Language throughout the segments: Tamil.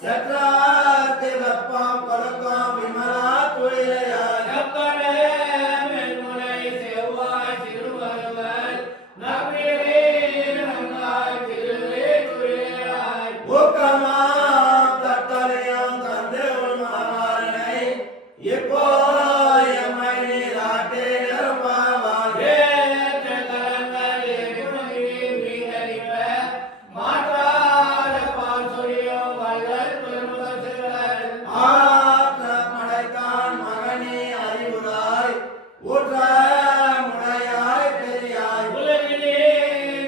சற்றார்க்கு வெப்பம் கொடுக்கும் விமலா துயிலையாய் கப்பலே மென்முனை செவ்வாய் திருவருவல் நம்பிலே நங்காய் திருவே துயிலையாய் ஊக்கமாம் தத்தலையும் தந்து உள்மாறனை இப்போ எம்மை நீராட்டே நிருப்பாவாய் ஏற்ற கரங்கள் எகுமி மீதளிப்ப மாற்றாத பால் சொரியும் வள்ளல் பெருமசுகள் ஆற்ற படைத்தான் மகனே அறிவுராய் ஊற்ற முடையாய் பெரியாய் உலகிலே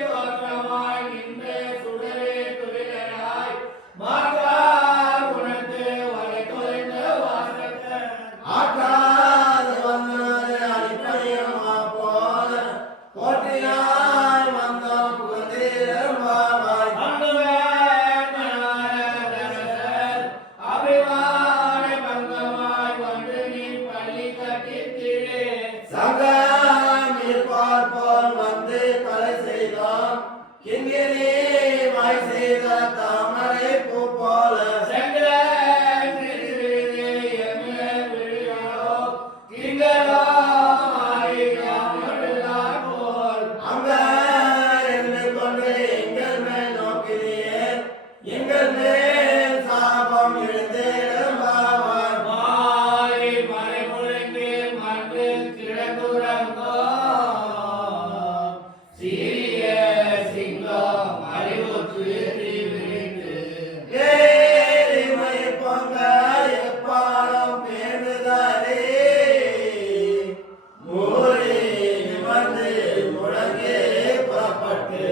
தோற்றமாய் நின்ற சுடரே துயிலையாய் மாற்றார் உனக்கு வரை தொலைந்த வாசகர் ஆற்றாது வந்தது அடிப்படையும் போல போற்றியாய் வந்தோம் புகழ்ந்திருப்பாவாய் சங்கமில் போல் வந்து கலை செய்தோம் கிங்கினி வாய் செய்த தாமரை பூ போல அங்க என்று கொண்டு எங்கள் மேல் நோக்கினே எங்கள் மேல் சாபம் எழுந்திருப்பாவாய் ஏரிமை பொங்க எப்பாலும் பேணுதாரே மூடி நிமிர்ந்து முழங்கே புறப்பட்டு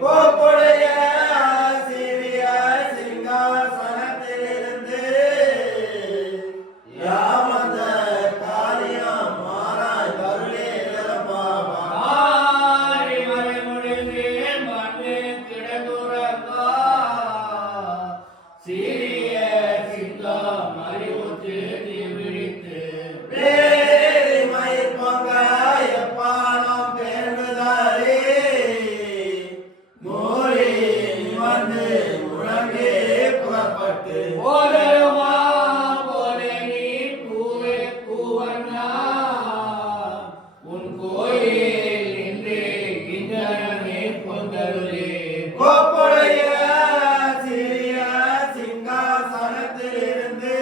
கோப்புடைய சிறிய சிங்காசனத்திலிருந்து யாமந்த காரியம் மாறாய் கருளே நிரப்பாவாய் வேரிமை பொங்க எப்பாலும் பேணுதாரே மூடி நிமிர்ந்து முழங்கே புறப்பட்டு கோப்புடைய சிறிய சிங்காசனத்திலிருந்து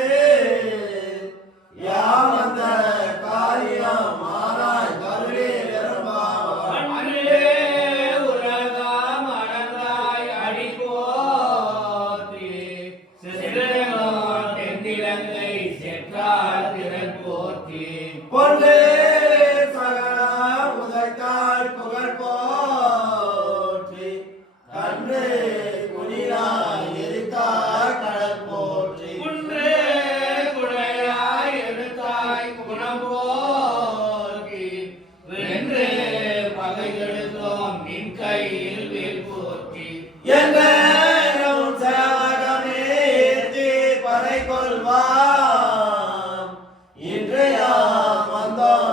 யாமந்த காரியம் மாறாய் கருளே நிரப்பாவாய் பொன்று சகல உதைத்தாள் புகழ் போற்றி கன்று குளிராய் எரித்தாள் கடல் போற்றி கையில் வேல் போற்றி எங்கேனும் சேவகமே ஏத்தி பறை கொள்வாம் இன்றைய வந்தோம்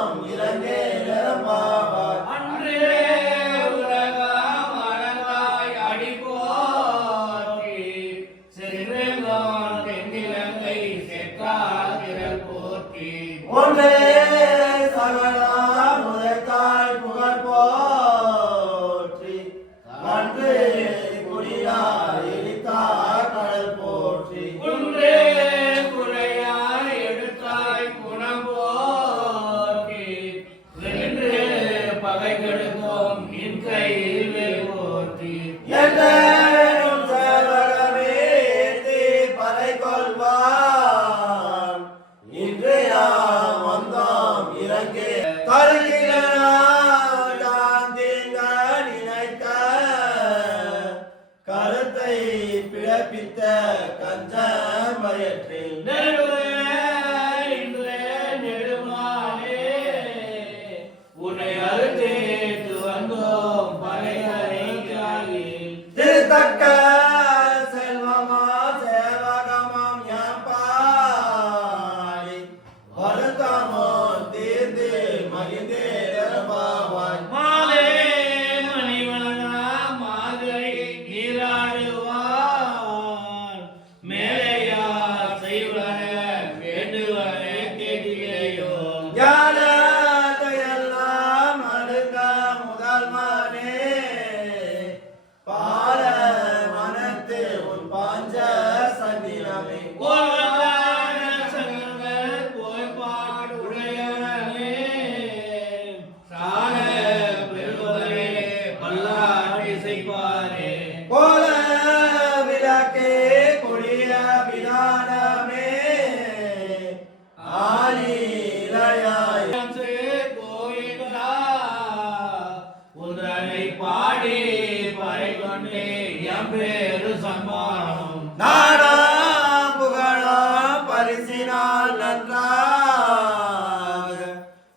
நன்றாக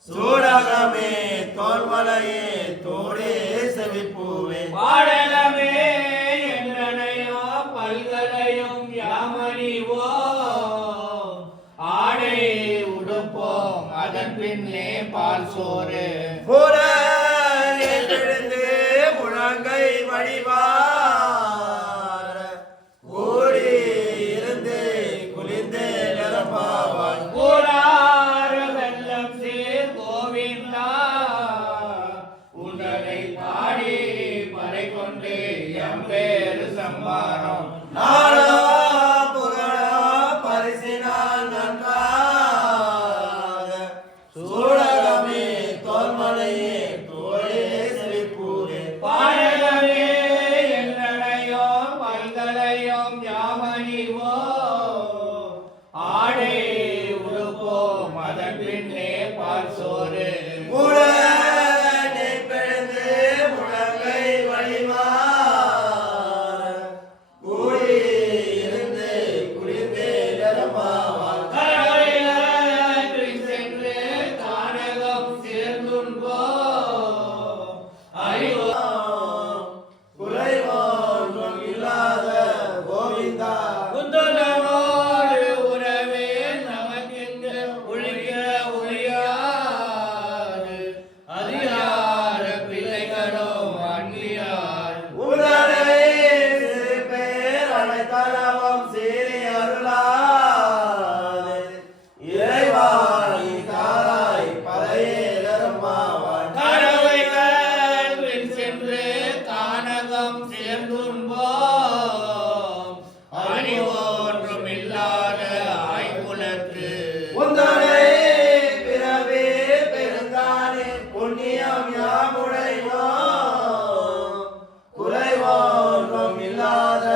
சூடகமே தோல்மலையே தோடே செவிப்பூவே பாடகமே என்றனையோ பல்கலையும் யாமணிவோ ஆடை உடுப்போம் அதன் பின்னே பால் சோறு எழுந்து முழங்கை வழிவார கூடி இருந்து குளிர்ந்து நிரப்பாவான் கூடார வெள்ளம் சேர் கோவிந்தா உடலை பாடி பறை கொண்டு எம்பேறு சம்பாரம் நாடா புகழா பரிசினால் நன்றாக சூடகமே தோல்மலையே தோழே செவிப்பூரே பாடகமே என்னடையோ பல்கலையும் யாமணிவோ ஆடை உடுப்போம் அதன் பின்னே பால் சோறு உடனே பிறந்து முழங்கை வழிவார கூடி இருந்து குளிர்ந்து நிரப்பாவான் கடவுளில் சென்று கானகம் சேர்ந்துன்போ அறிவோ குறைவான் இல்லாத கோவிந்தா குந்தனோடு உறவே நமக்கென்று ஒழிக்க ஒழியாது அதிகார பிள்ளைகளோ அன்பியார் உடனே சிறு பேர் அனைத்தளவும் சீறி அருளாது இறைவா நீ தாராய் பறையேறமாவான் கடவுளில் சென்று கானகம் சேர்ந்துன்போம் அறிவோன்றும் இல்லாத ஆய்குலத்து உந்தனை பிறவே பெருந்தானே புண்ணியம் யாமுடையோம் குறைவோன்றும் இல்லாத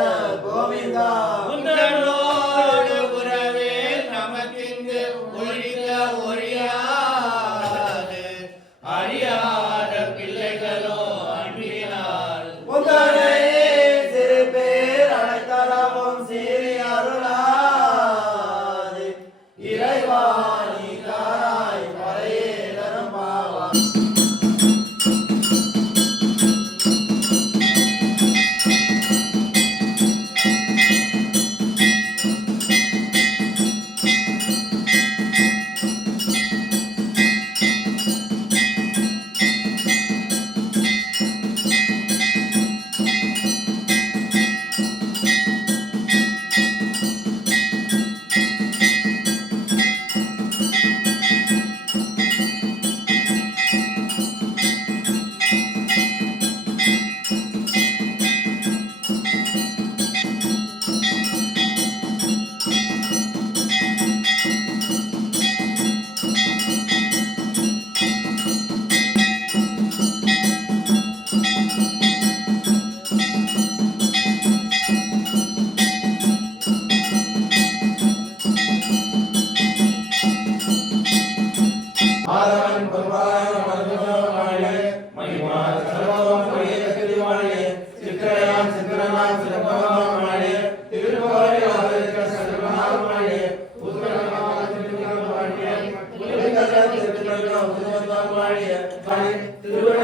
கோவிந்தா குந்தனோடு உறவே நமக்கெங்கு ஒழிக்க ஒழியாது அறியாத பிள்ளைகளோ அன்பினால் உந்தனை சிறு பேர் அனைத்தளவும் சீறி அருளாது இறைவா நீ தாராய் பறையேறமாவான் ஆதவன் பருவாய மருத்துவமாயே மணிமார் சர்வம் மணியத்திரிவாயே சித்திரையாம் சித்திரனாம் சிறப்பமாயே திருவாரி ஆதரிக்க சர்வமாயே உத்கலமாயே உலகத்தில் திருத்தலம் உதவமாயே திருவண்ண